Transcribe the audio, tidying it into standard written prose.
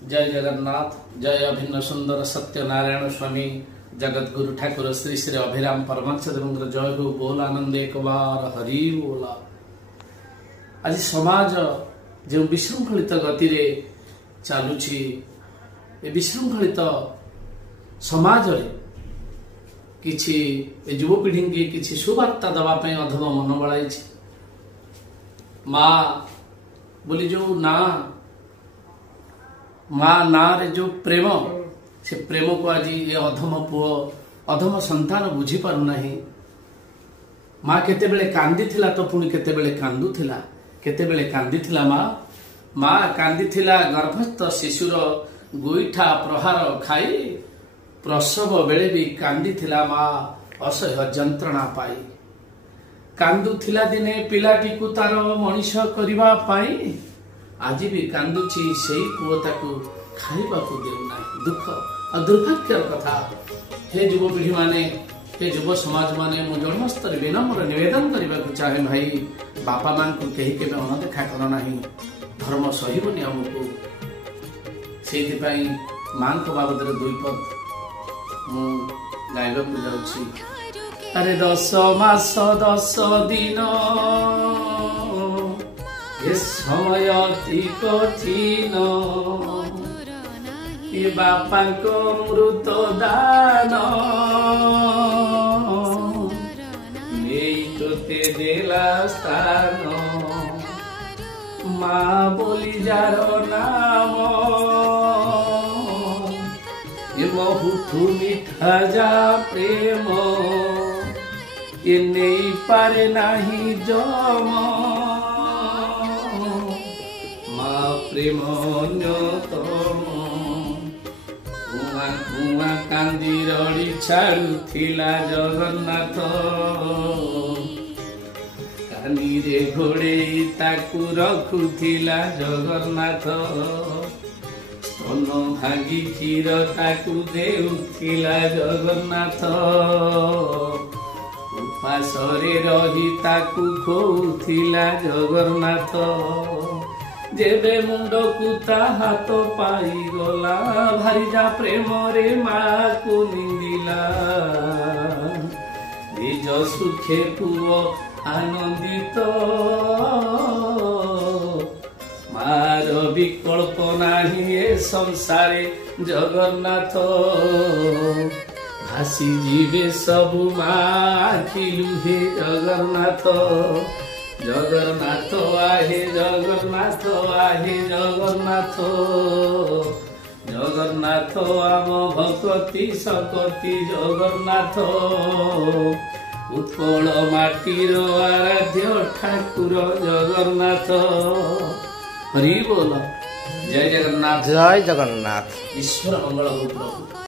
जय जगन्नाथ। जय अभिन्न सुंदर सत्यनारायण स्वामी जगत गुरु ठाकुर श्री श्री अभिराम परमहंस देवंकर जय हो। बोल आनंद एक बार हरि बोला। आज समाज जो विशृंखलित गति रे चलुछि ए विशृंखलित समाज रे किछि युवपीढ़ी की किछि सुवार्ता दबा पे अधम मन बढ़ाई माँ बोली जो ना माँ ना रे जो प्रेम से प्रेम को आज ये अधम पुओ अधम संतान बुझी पारु नाही। माँ केते बेले कांदी थिला तो पुणी केते बेले कांदु थिला। केते बेले कांदी थिला माँ कांदी थिला गर्भस्थ शिशुर गोईठा प्रहार खाई। प्रसव बेले भी कांदी थिला माँ असह्य जंत्रणा पाई। कांदु थिला दिने पिलाटी को तार मनीष करिबा पाई। आज भी कांदुची सेई पुओ ताकू खाइबा को देउ नाही। दुख और दुर्भाग्यर कथा। हे युवपीढ़ी माने हे युव समाज माने मु जन्मस्तर विनम्र निवेदन करने को चाहे भाई बापा मां को कहीं के अनदेखा कर ना। धर्म सहिबनी आमको से मां को बाबद दुई पद मु गाइबा को जाउछि। अरे 10 मास 10 दिन ये समय अति कठिन। ये बापा को मृत दान ते देला स्थान। माँ बोली जार नाम ये बहुत मीठा जा प्रेम। ये नहीं पारे नहीं जम। माँ प्रेम अन्यतम। कुआ कांदी रड़ी छाड़ुथिला जगन्नाथ। कानी रे घोड़े ताकू रखुथिला जगन्नाथ। स्तन भांगी क्षीर ताकू देउथिला जगन्नाथ। उपासरे रही ताकू खोउथिला जगन्नाथ। जेबे मुंड कुता हाथ पाई गला भारी जा प्रेम रे माँ को निंदिला। निज सुखे पुओ आनंदित। मार विकल्प नाही ए संसारे जगन्नाथ। भासी जीवे सबु माँ लुहे जगन्नाथ। जगन्नाथ आहे जगन्नाथ आहे जगन्नाथ। जगन्नाथ आम भक्ति सकति जगन्नाथ। उत्कल माटीर आराध्य ठाकुर जगन्नाथ। हरि बोल। जय जगन्नाथ। जय जगन्नाथ। ईश्वर मंगल हो प्रभु।